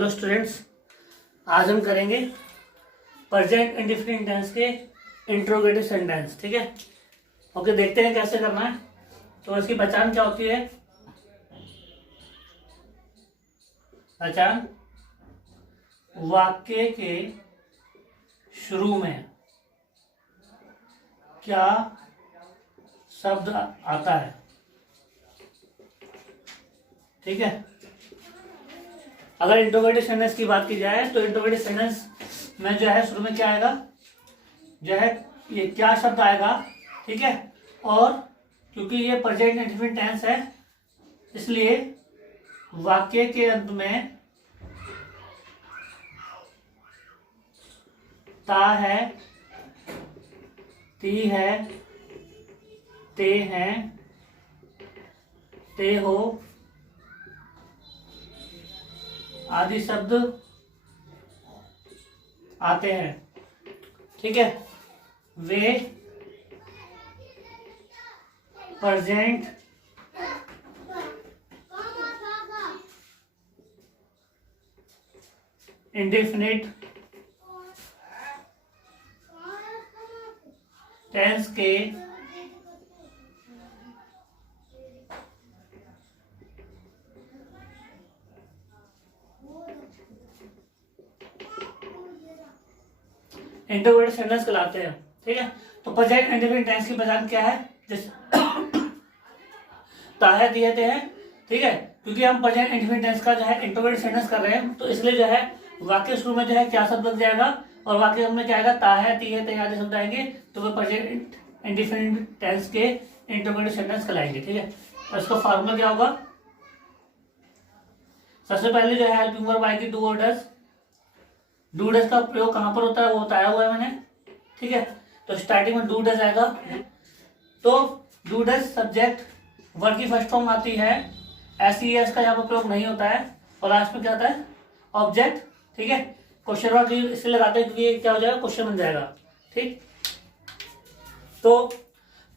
Hello students, आज हम करेंगे प्रेजेंट इंडेफिनिट टेंस के इंट्रोगेटिव सेंटेंस। ठीक है, ओके, देखते हैं कैसे करना है। तो इसकी पहचान क्या होती है? पहचान वाक्य के शुरू में क्या शब्द आता है। ठीक है, अगर इंट्रोगेटिव सेंटेंस की बात की जाए तो इंट्रोगेटिव सेंटेंस में जो है शुरू में क्या आएगा, जो है ये क्या शब्द आएगा। ठीक है, और क्योंकि ये प्रेजेंट इंडेफिनिट टेंस है इसलिए वाक्य के अंत में ता है, ती है, ते हैं, ते हो आदि शब्द आते हैं। ठीक है, वे प्रेजेंट इंडेफिनिट टेंस के इंट्रोगेटिव सेंटेंस कहलाते हैं। ठीक है, तो प्रेजेंट इंडेफिनिट टेंस की पहचान क्या है? जैसे ताहे दिए थे हैं। ठीक है, क्योंकि हम प्रेजेंट इंडेफिनिट टेंस का जो है इंट्रोगेटिव सेंटेंस कर रहे हैं तो इसलिए जो है वाक्य शुरू में जो है क्या शब्द लग जाएगा और वाक्य में क्या आएगा, ताहे, तीहे, ते आदि शब्द आएंगे तो वो प्रेजेंट इंडेफिनिट टेंस के इंट्रोगेटिव सेंटेंस कहलाएंगे। ठीक है, और इसका फार्मूला क्या होगा? सबसे पहले जो है हेल्पिंग वर्ब आएगी डू और डज। डू डज का प्रयोग कहां पर होता है वो बताया हुआ है मैंने। ठीक है, तो स्टार्टिंग में डू डज आएगा तो डू डज सब्जेक्ट, वर्ब की फर्स्ट फॉर्म आती है, एस का यहाँ पर प्रयोग नहीं होता है और लास्ट में क्या आता है, ऑब्जेक्ट। ठीक है, क्वेश्चन वर्ड इसलिए लगाते हैं क्योंकि ये क्या हो जाएगा, क्वेश्चन बन जाएगा। ठीक, तो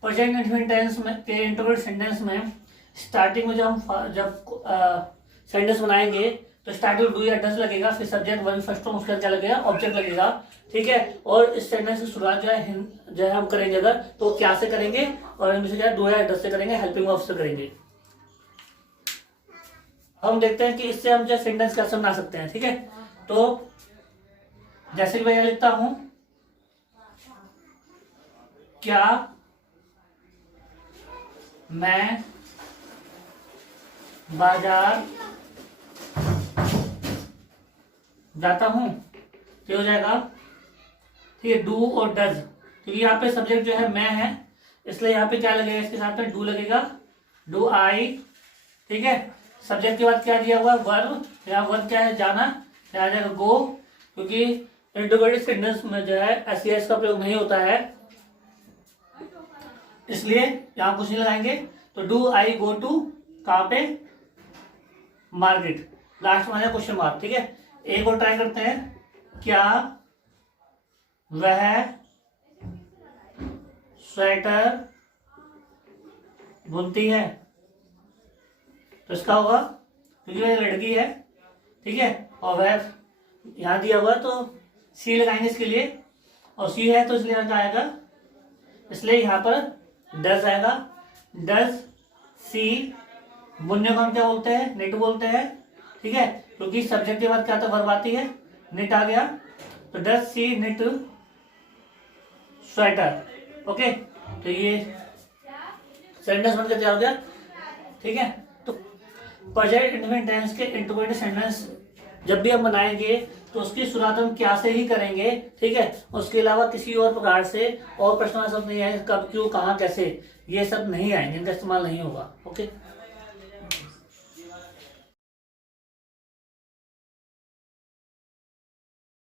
प्रेजेंट इंडेफिनिट टेंस में के इंट्रोगेटिव सेंटेंस में स्टार्टिंग में जब सेंटेंस बनाएंगे तो स्टार्टिंग डू या डज लगेगा, फिर सब्जेक्ट वर्ब फर्स्ट फॉर्म, उसके बाद क्या लगेगा, ऑब्जेक्ट लगेगा। ठीक है, और इस सेंटेंस की शुरुआत जो है हम करेंगे अगर तो क्या से करेंगे और इनमें से क्या डू या डज से करेंगे, हेल्पिंग वर्ब से करेंगे। हम देखते हैं कि इससे हम जो सेंटेंस कैसे बना सकते हैं। ठीक है, तो जैसे कि मैं लिखता हूं, क्या मैं बाजार जाता हूं, क्या हो जाएगा, ठीक है, डू और डज, क्योंकि यहाँ पे सब्जेक्ट जो है मैं है इसलिए यहाँ पे क्या लगेगा, इसके साथ में डू लगेगा, डू आई। ठीक है, सब्जेक्ट के बाद क्या दिया हुआ, वर्ब, यहाँ वर्ब क्या है, जाना, यहाँ जाएगा गो, क्योंकि इंट्रोगेटिव सेंटेंस में जो है एस का प्रयोग नहीं होता है इसलिए यहाँ कुछ नहीं लगाएंगे। तो डू आई गो टू कहाँ पे, मार्केट, लास्ट में क्वेश्चन मार्क। ठीक है, एक और ट्राई करते हैं, क्या वह स्वेटर बुनती है, तो इसका होगा क्योंकि वह लड़की है। ठीक है, और वह यहाँ दिया हुआ तो सी लगाएंगे इसके लिए, और सी है तो इसलिए क्या आएगा, इसलिए यहाँ पर डज आएगा, डज सी। बुनने को हम क्या बोलते हैं, निट बोलते हैं। ठीक है, क्योंकि सब्जेक्ट के बाद क्या था, वर्ब आती है, निट आ गया, तो does see knit sweater. Okay, तो ये सेंटेंस बनकर तैयार हो गया। ठीक है, तो प्रेजेंट इंडेफिनिट टेंस के इंट्रोगेटिव सेंटेंस जब भी हम बनाएंगे तो उसकी शुरुआत हम क्या से ही करेंगे। ठीक है, उसके अलावा किसी और प्रकार से और प्रश्न शब्द नहीं आएंगे, कब, क्यों, कहाँ, कैसे, ये सब नहीं आएंगे, इनका इस्तेमाल नहीं होगा। ओके।